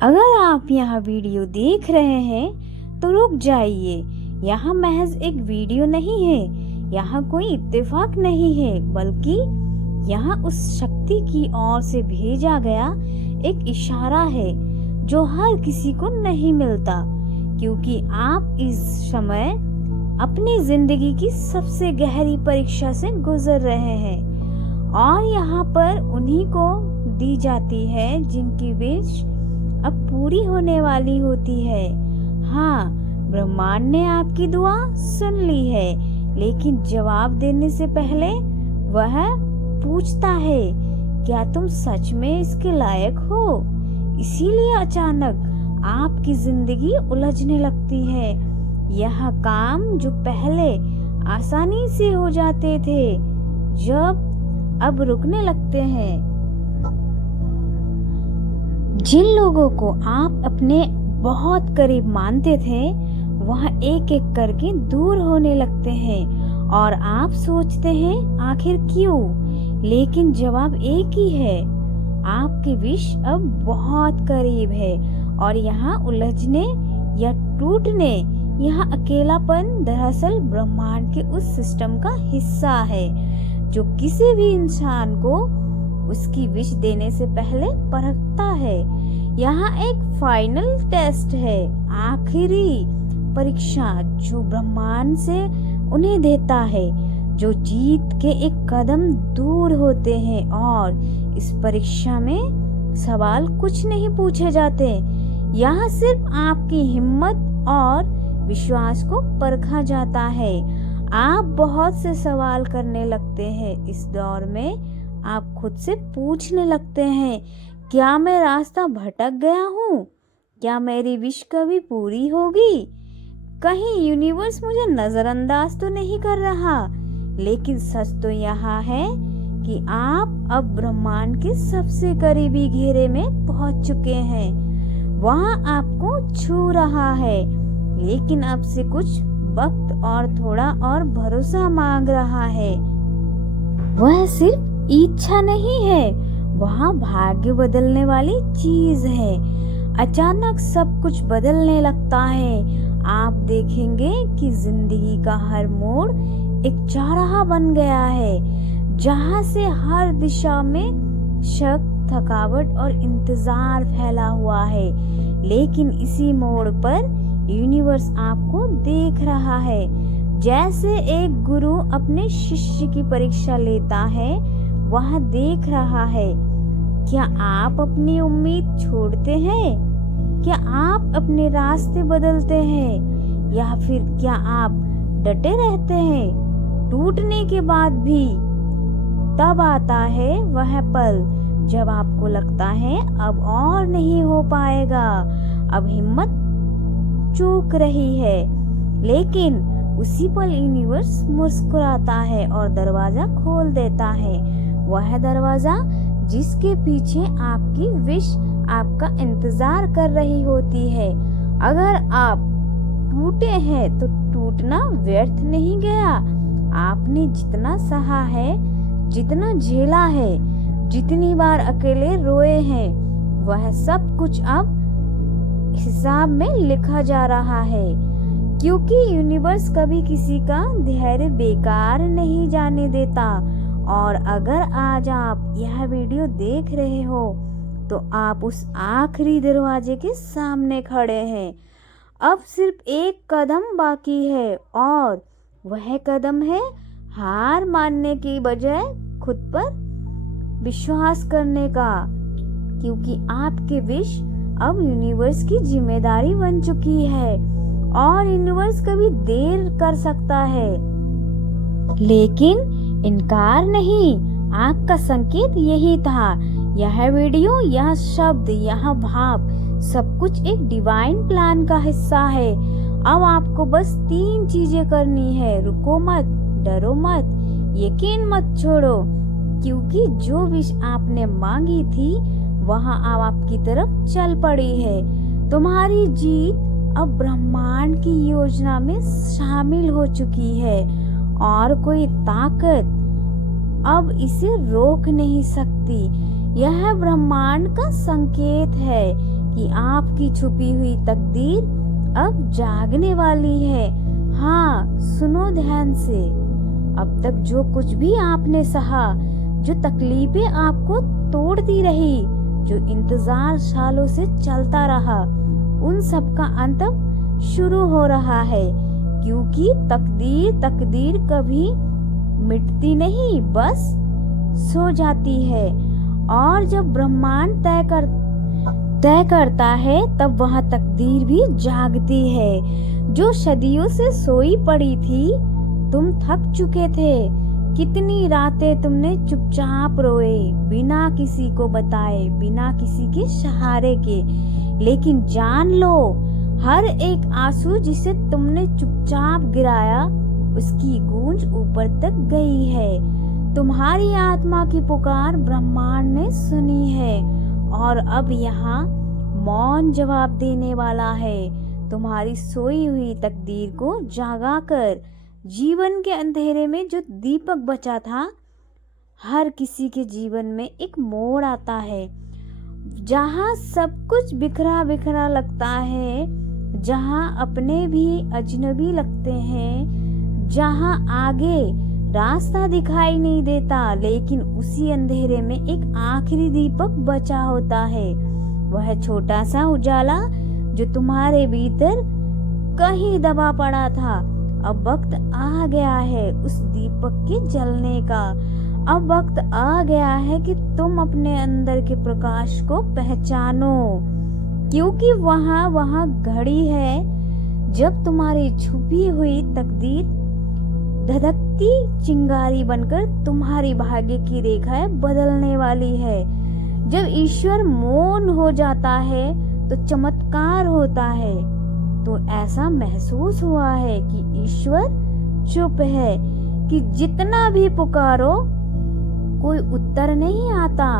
अगर आप यह वीडियो देख रहे हैं तो रुक जाइए। यह महज एक वीडियो नहीं है, यह कोई इत्तेफाक नहीं है, बल्कि यह उस शक्ति की ओर से भेजा गया एक इशारा है जो हर किसी को नहीं मिलता, क्योंकि आप इस समय अपनी जिंदगी की सबसे गहरी परीक्षा से गुजर रहे हैं और यहाँ पर उन्हीं को दी जाती है जिनकी विश अब पूरी होने वाली होती है। हाँ, ब्रह्मांड ने आपकी दुआ सुन ली है, लेकिन जवाब देने से पहले वह पूछता है, क्या तुम सच में इसके लायक हो? इसीलिए अचानक आपकी जिंदगी उलझने लगती है। यह काम जो पहले आसानी से हो जाते थे, जब अब रुकने लगते हैं। जिन लोगों को आप अपने बहुत करीब मानते थे, वह एक एक करके दूर होने लगते हैं और आप सोचते हैं आखिर क्यों? लेकिन जवाब एक ही है, आपकी विश अब बहुत करीब है और यहाँ उलझने या टूटने, यह अकेलापन दरअसल ब्रह्मांड के उस सिस्टम का हिस्सा है जो किसी भी इंसान को उसकी विश देने से पहले परखता है। यहाँ एक फाइनल टेस्ट है, आखिरी परीक्षा जो ब्रह्मांड से उन्हें देता है, जो जीत के एक कदम दूर होते हैं। और इस परीक्षा में सवाल कुछ नहीं पूछे जाते, यहाँ सिर्फ आपकी हिम्मत और विश्वास को परखा जाता है। आप बहुत से सवाल करने लगते हैं। इस दौर में आप खुद से पूछने लगते हैं, क्या मैं रास्ता भटक गया हूँ? क्या मेरी विश कभी पूरी होगी? कहीं यूनिवर्स मुझे नजरअंदाज तो नहीं कर रहा? लेकिन सच तो यह है कि आप अब ब्रह्मांड के सबसे करीबी घेरे में पहुंच चुके हैं। वहां आपको छू रहा है, लेकिन अब से कुछ वक्त और थोड़ा और भरोसा मांग रहा है। वह सिर्फ इच्छा नहीं है, वहाँ भाग्य बदलने वाली चीज है। अचानक सब कुछ बदलने लगता है। आप देखेंगे कि जिंदगी का हर मोड़ एक चौराहा बन गया है, जहाँ से हर दिशा में शक, थकावट और इंतजार फैला हुआ है। लेकिन इसी मोड़ पर यूनिवर्स आपको देख रहा है, जैसे एक गुरु अपने शिष्य की परीक्षा लेता है। वह देख रहा है, क्या आप अपनी उम्मीद छोड़ते हैं? क्या आप अपने रास्ते बदलते हैं? या फिर क्या आप डटे रहते हैं टूटने के बाद भी? तब आता है वह पल जब आपको लगता है अब और नहीं हो पाएगा, अब हिम्मत चूक रही है। लेकिन उसी पल यूनिवर्स मुस्कुराता है और दरवाजा खोल देता है। वह दरवाजा जिसके पीछे आपकी विश आपका इंतजार कर रही होती है। अगर आप टूटे हैं तो टूटना व्यर्थ नहीं गया। आपने जितना सहा है, जितना झेला है, जितनी बार अकेले रोए हैं, वह सब कुछ अब हिसाब में लिखा जा रहा है, क्योंकि यूनिवर्स कभी किसी का धैर्य बेकार नहीं जाने देता। और अगर आज आप यह वीडियो देख रहे हो तो आप उस आखिरी दरवाजे के सामने खड़े हैं। अब सिर्फ एक कदम बाकी है और वह कदम है हार मानने की बजाय खुद पर विश्वास करने का, क्योंकि आपके विश अब यूनिवर्स की जिम्मेदारी बन चुकी है और यूनिवर्स कभी देर कर सकता है, लेकिन इनकार नहीं। आपका संकेत यही था। यह वीडियो, यह शब्द, यह भाव, सब कुछ एक डिवाइन प्लान का हिस्सा है। अब आपको बस 3 चीजें करनी है। रुको मत, डरो मत, यकीन मत छोड़ो, क्योंकि जो विश आपने मांगी थी वह अब आपकी तरफ चल पड़ी है। तुम्हारी जीत अब ब्रह्मांड की योजना में शामिल हो चुकी है और कोई ताकत अब इसे रोक नहीं सकती। यह ब्रह्मांड का संकेत है कि आपकी छुपी हुई तकदीर अब जागने वाली है। हाँ, सुनो ध्यान से। अब तक जो कुछ भी आपने सहा, जो तकलीफें आपको तोड़ती रही, जो इंतजार सालों से चलता रहा, उन सब का अंत शुरू हो रहा है। क्योंकि तकदीर कभी मिटती नहीं, बस सो जाती है। और जब ब्रह्मांड तय करता है, तब वह तकदीर भी जागती है। जो सदियों से सोई पड़ी थी, तुम थक चुके थे। कितनी रातें तुमने चुपचाप रोए, बिना किसी को बताए, बिना किसी के सहारे के। लेकिन जान लो, हर एक आंसू जिसे तुमने चुपचाप गिराया, उसकी गूंज ऊपर तक गई है। तुम्हारी आत्मा की पुकार ब्रह्मांड ने सुनी है और अब यहाँ मौन जवाब देने वाला है। तुम्हारी सोई हुई तकदीर को जागाकर जीवन के अंधेरे में जो दीपक बचा था, हर किसी के जीवन में एक मोड़ आता है जहाँ सब कुछ बिखरा बिखरा लगता है, जहाँ अपने भी अजनबी लगते हैं, जहाँ आगे रास्ता दिखाई नहीं देता, लेकिन उसी अंधेरे में एक आखिरी दीपक बचा होता है। वह छोटा सा उजाला जो तुम्हारे भीतर कहीं दबा पड़ा था, अब वक्त आ गया है उस दीपक के जलने का। अब वक्त आ गया है कि तुम अपने अंदर के प्रकाश को पहचानो, क्योंकि वहाँ घड़ी है जब तुम्हारी छुपी हुई तकदीर धधकती चिंगारी बनकर तुम्हारी भाग्य की रेखाएं बदलने वाली है। जब ईश्वर मौन हो जाता है तो चमत्कार होता है। तो ऐसा महसूस हुआ है कि ईश्वर चुप है, कि जितना भी पुकारो कोई उत्तर नहीं आता,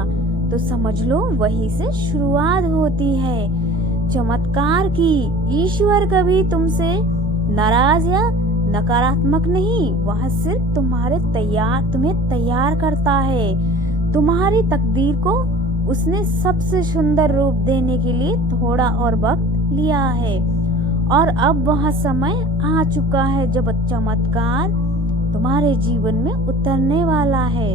तो समझ लो वहीं से शुरुआत होती है चमत्कार की। ईश्वर कभी तुमसे नाराज या नकारात्मक नहीं, वह सिर्फ तुम्हें तैयार करता है। तुम्हारी तकदीर को उसने सबसे सुंदर रूप देने के लिए थोड़ा और वक्त लिया है, और अब वह समय आ चुका है जब चमत्कार तुम्हारे जीवन में उतरने वाला है।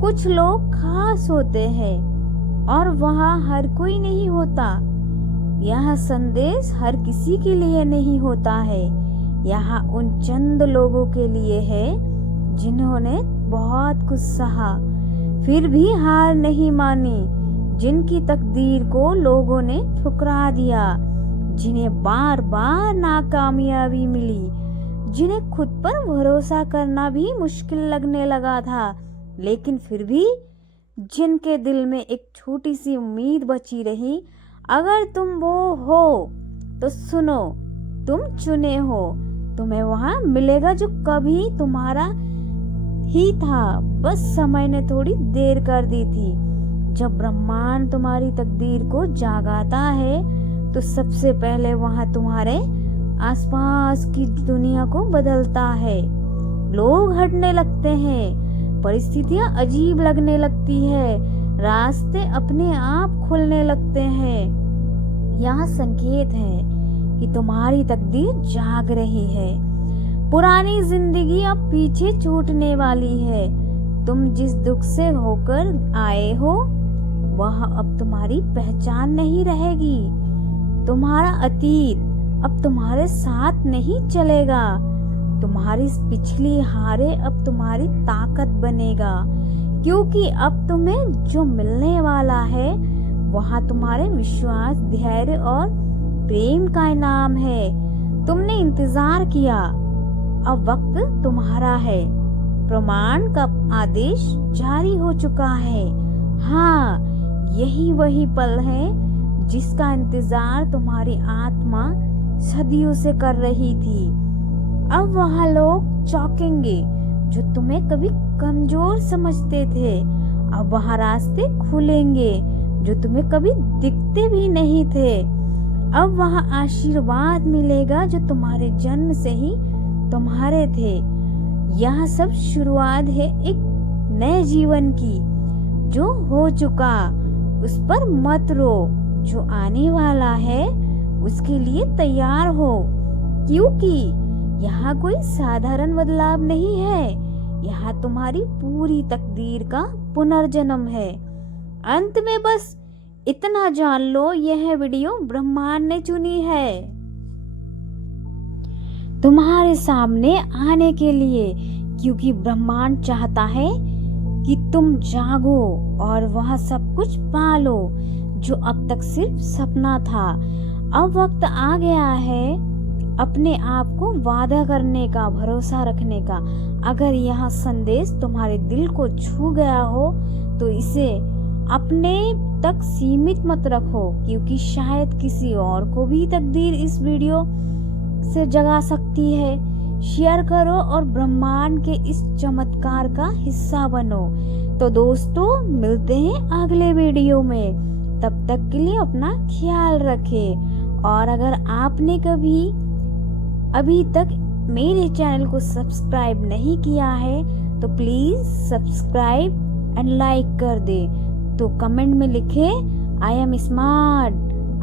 कुछ लोग खास होते हैं और वह हर कोई नहीं होता। यह संदेश हर किसी के लिए नहीं होता है। यहाँ उन चंद लोगों के लिए है जिन्होंने बहुत कुछ सहा, फिर भी हार नहीं मानी, जिनकी तकदीर को लोगों ने ठुकरा दिया, जिन्हें बार बार नाकामयाबी मिली, जिन्हें खुद पर भरोसा करना भी मुश्किल लगने लगा था, लेकिन फिर भी जिनके दिल में एक छोटी सी उम्मीद बची रही। अगर तुम वो हो तो सुनो, तुम चुने हो, तुम्हें वहां मिलेगा जो कभी तुम्हारा ही था, बस समय ने थोड़ी देर कर दी थी। जब ब्रह्मांड तुम्हारी तकदीर को जागाता है तो सबसे पहले वहां तुम्हारे आसपास की दुनिया को बदलता है। लोग हटने लगते हैं, परिस्थितियां अजीब लगने लगती है, रास्ते अपने आप खुलने लगते हैं। यह संकेत है कि तुम्हारी तकदीर जाग रही है। पुरानी जिंदगी अब पीछे छूटने वाली है। तुम जिस दुख से होकर आए हो वह अब तुम्हारी पहचान नहीं रहेगी। तुम्हारा अतीत अब तुम्हारे साथ नहीं चलेगा। तुम्हारी पिछली हारे अब तुम्हारी ताकत बनेगा, क्योंकि अब तुम्हें जो मिलने वाला है वहाँ तुम्हारे विश्वास, धैर्य और प्रेम का इनाम है। तुमने इंतजार किया, अब वक्त तुम्हारा है। प्रमाण का आदेश जारी हो चुका है। हाँ, यही वही पल है जिसका इंतजार तुम्हारी आत्मा सदियों से कर रही थी। अब वहाँ लोग चौंकेंगे जो तुम्हें कभी कमजोर समझते थे। अब वहाँ रास्ते खुलेंगे जो तुम्हें कभी दिखते भी नहीं थे। अब वहाँ आशीर्वाद मिलेगा जो तुम्हारे जन्म से ही तुम्हारे थे। यह सब शुरुआत है एक नए जीवन की। जो हो चुका उस पर मत रो, जो आने वाला गया है उसके लिए तैयार हो, क्योंकि यहाँ कोई साधारण बदलाव नहीं है, यहाँ तुम्हारी पूरी तकदीर का पुनर्जन्म है। अंत में बस इतना जान लो, यह वीडियो ब्रह्मांड ने चुनी है तुम्हारे सामने आने के लिए, क्योंकि ब्रह्मांड चाहता है कि तुम जागो और वह सब कुछ पालो जो अब तक सिर्फ सपना था। अब वक्त आ गया है अपने आप को वादा करने का, भरोसा रखने का। अगर यह संदेश तुम्हारे दिल को छू गया हो तो इसे अपने तक सीमित मत रखो, क्योंकि शायद किसी और को भी तकदीर इस वीडियो से जगा सकती है। शेयर करो और ब्रह्मांड के इस चमत्कार का हिस्सा बनो। तो दोस्तों, मिलते हैं अगले वीडियो में। तब तक के लिए अपना ख्याल रखें। और अगर आपने कभी अभी तक मेरे चैनल को सब्सक्राइब नहीं किया है तो प्लीज सब्सक्राइब एंड लाइक कर दे। तो कमेंट में लिखे, I am smart,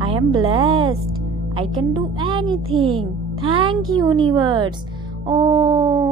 I am blessed, I can do anything, thank you universe. Om